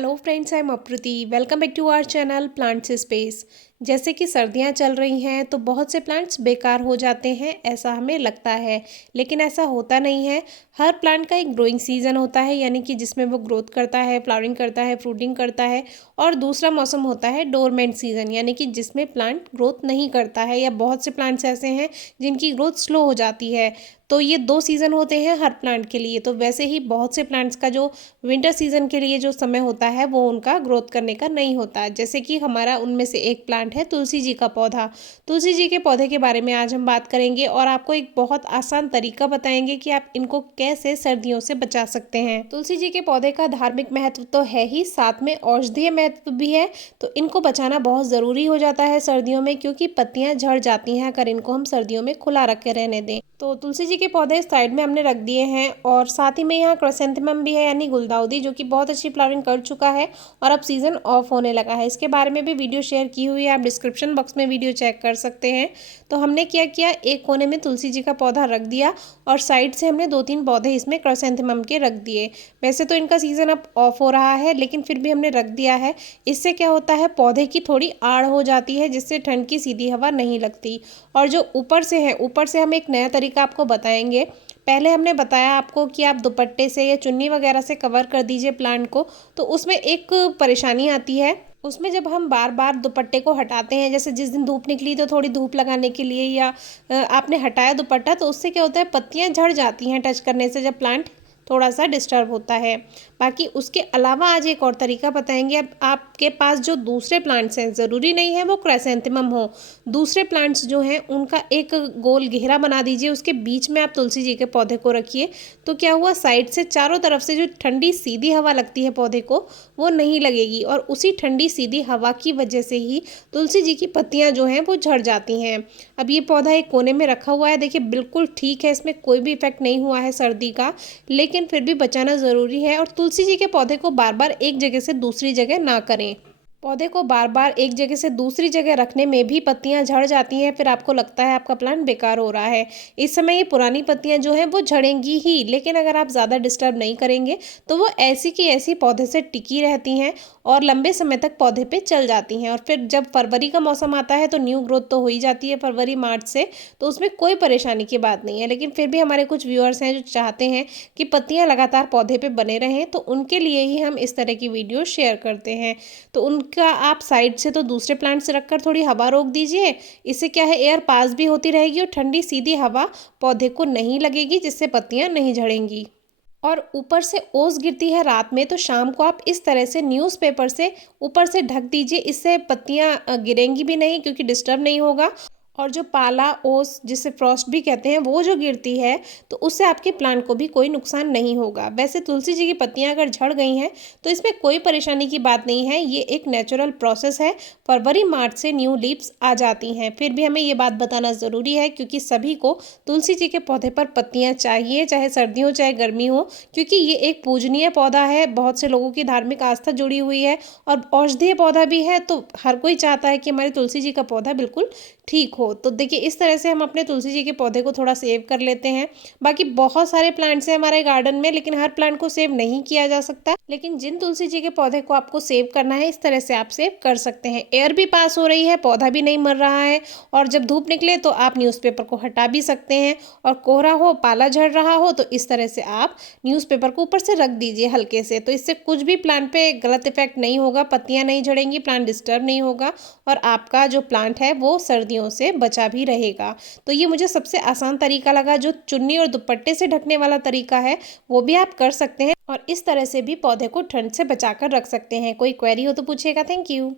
Hello friends, I am Apruti. Welcome back to our channel plants space. जैसे कि सर्दियां चल रही हैं तो बहुत से प्लांट्स बेकार हो जाते हैं, ऐसा हमें लगता है, लेकिन ऐसा होता नहीं है। हर प्लांट का एक ग्रोइंग सीजन होता है, यानी कि जिसमें वो ग्रोथ करता है, फ्लावरिंग करता है, फ्रूटिंग करता है। और दूसरा मौसम होता है डोरमेंट सीजन, यानी कि जिसमें प्लांट ग्रोथ नहीं करता है, या बहुत से प्लांट्स ऐसे हैं जिनकी ग्रोथ स्लो हो जाती है। तो ये दो सीज़न होते हैं हर प्लांट के लिए। तो वैसे ही बहुत से प्लांट्स का जो विंटर सीजन के लिए जो समय होता है वो उनका ग्रोथ करने का नहीं होता। जैसे कि हमारा उनमें से एक प्लांट है तुलसी जी का पौधा। तुलसी जी के पौधे के बारे में आज हम बात करेंगे और आपको एक बहुत आसान तरीका बताएंगे कि आप इनको कैसे सर्दियों से बचा सकते हैं। तुलसी जी के पौधे का धार्मिक महत्व तो है ही, साथ में औषधीय महत्व भी है। तो इनको बचाना बहुत ज़रूरी हो जाता है सर्दियों में, क्योंकि पत्तियां झड़ जाती हैं अगर इनको हम सर्दियों में खुला रख के रहने दें। तो तुलसी जी के पौधे साइड में हमने रख दिए हैं, और साथ ही में यहाँ क्राइसैंथेमम भी है, यानी गुलदाउदी, जो कि बहुत अच्छी फ्लावरिंग कर चुका है और अब सीजन ऑफ होने लगा है। इसके बारे में भी वीडियो शेयर की हुई है, आप डिस्क्रिप्शन बॉक्स में वीडियो चेक कर सकते हैं। तो हमने क्या किया, एक कोने में तुलसी जी का पौधा रख दिया और साइड से हमने 2-3 पौधे इसमें क्राइसैंथेमम के रख दिए। वैसे तो इनका सीजन अब ऑफ हो रहा है, लेकिन फिर भी हमने रख दिया है। इससे क्या होता है, पौधे की थोड़ी आड़ हो जाती है, जिससे ठंड की सीधी हवा नहीं लगती। और जो ऊपर से है, ऊपर से हम एक नया तरीका आपको बताएंगे। पहले हमने बताया आपको कि आप दुपट्टे से या चुन्नी वगैरह से कवर कर दीजिए प्लांट को। तो उसमें एक परेशानी आती है, उसमें जब हम बार बार दुपट्टे को हटाते हैं, जैसे जिस दिन धूप निकली तो थोड़ी धूप लगाने के लिए, या आपने हटाया दुपट्टा, तो उससे क्या होता है, पत्तियां झड़ जाती हैं टच करने से, जब प्लांट थोड़ा सा डिस्टर्ब होता है। बाकी उसके अलावा आज एक और तरीका बताएंगे। अब आपके पास जो दूसरे प्लांट्स हैं, ज़रूरी नहीं है वो क्राइसैंथेमम हो, दूसरे प्लांट्स जो हैं उनका एक गोल घेरा बना दीजिए, उसके बीच में आप तुलसी जी के पौधे को रखिए। तो क्या हुआ, साइड से चारों तरफ से जो ठंडी सीधी हवा लगती है पौधे को, वो नहीं लगेगी, और उसी ठंडी सीधी हवा की वजह से ही तुलसी जी की पत्तियां जो हैं वो झड़ जाती हैं। अब ये पौधा एक कोने में रखा हुआ है, देखिए बिल्कुल ठीक है, इसमें कोई भी इफेक्ट नहीं हुआ है सर्दी का, लेकिन फिर भी बचाना ज़रूरी है। और तुलसी जी के पौधे को बार बार एक जगह से दूसरी जगह ना करें। पौधे को बार बार एक जगह से दूसरी जगह रखने में भी पत्तियां झड़ जाती हैं, फिर आपको लगता है आपका प्लांट बेकार हो रहा है। इस समय ये पुरानी पत्तियां जो हैं वो झड़ेंगी ही, लेकिन अगर आप ज़्यादा डिस्टर्ब नहीं करेंगे तो वो ऐसी की ऐसी पौधे से टिकी रहती हैं और लंबे समय तक पौधे पे चल जाती हैं। और फिर जब फरवरी का मौसम आता है तो न्यू ग्रोथ तो हो ही जाती है फरवरी मार्च से, तो उसमें कोई परेशानी की बात नहीं है। लेकिन फिर भी हमारे कुछ व्यूअर्स हैं जो चाहते हैं कि पत्तियां लगातार पौधे पे बने रहें, तो उनके लिए ही हम इस तरह की वीडियो शेयर करते हैं। तो उनका आप साइड से तो दूसरे प्लांट से रखकर थोड़ी हवा रोक दीजिए। इससे क्या है, एयर पास भी होती रहेगी और ठंडी सीधी हवा पौधे को नहीं लगेगी, जिससे पत्तियां नहीं झड़ेंगी। और ऊपर से ओस गिरती है रात में, तो शाम को आप इस तरह से न्यूज़पेपर से ऊपर से ढक दीजिए। इससे पत्तियां गिरेंगी भी नहीं, क्योंकि डिस्टर्ब नहीं होगा। और जो पाला ओस, जिसे फ्रॉस्ट भी कहते हैं, वो जो गिरती है तो उससे आपके प्लांट को भी कोई नुकसान नहीं होगा। वैसे तुलसी जी की पत्तियां अगर झड़ गई हैं तो इसमें कोई परेशानी की बात नहीं है, ये एक नेचुरल प्रोसेस है। फरवरी मार्च से न्यू लीव्स आ जाती हैं। फिर भी हमें ये बात बताना ज़रूरी है, क्योंकि सभी को तुलसी जी के पौधे पर पत्तियां चाहिए, चाहे सर्दी हो चाहे गर्मी हो, क्योंकि ये एक पूजनीय पौधा है, बहुत से लोगों की धार्मिक आस्था जुड़ी हुई है और औषधीय पौधा भी है। तो हर कोई चाहता है कि हमारी तुलसी जी का पौधा बिल्कुल ठीक हो। तो देखिए इस तरह से हम अपने तुलसी जी के पौधे को थोड़ा सेव कर लेते हैं। बाकी बहुत सारे प्लांट्स हैं हमारे गार्डन में, लेकिन हर प्लांट को सेव नहीं किया जा सकता। लेकिन जिन तुलसी जी के पौधे को आपको सेव करना है, इस तरह से आप सेव कर सकते हैं। एयर भी पास हो रही है, पौधा भी नहीं मर रहा है, और जब धूप निकले तो आप न्यूज़पेपर को हटा भी सकते हैं। और कोहरा हो, पाला झड़ रहा हो, तो इस तरह से आप न्यूज़पेपर को ऊपर से रख दीजिए हल्के से। तो इससे कुछ भी प्लांट पे गलत इफेक्ट नहीं होगा, पत्तियां नहीं झड़ेंगी, प्लांट डिस्टर्ब नहीं होगा, और आपका जो प्लांट है वो सर्दियों से बचा भी रहेगा। तो ये मुझे सबसे आसान तरीका लगा। जो चुन्नी और दुपट्टे से ढकने वाला तरीका है वो भी आप कर सकते हैं, और इस तरह से भी पौधे को ठंड से बचाकर रख सकते हैं। कोई क्वेरी हो तो पूछिएगा। Thank you.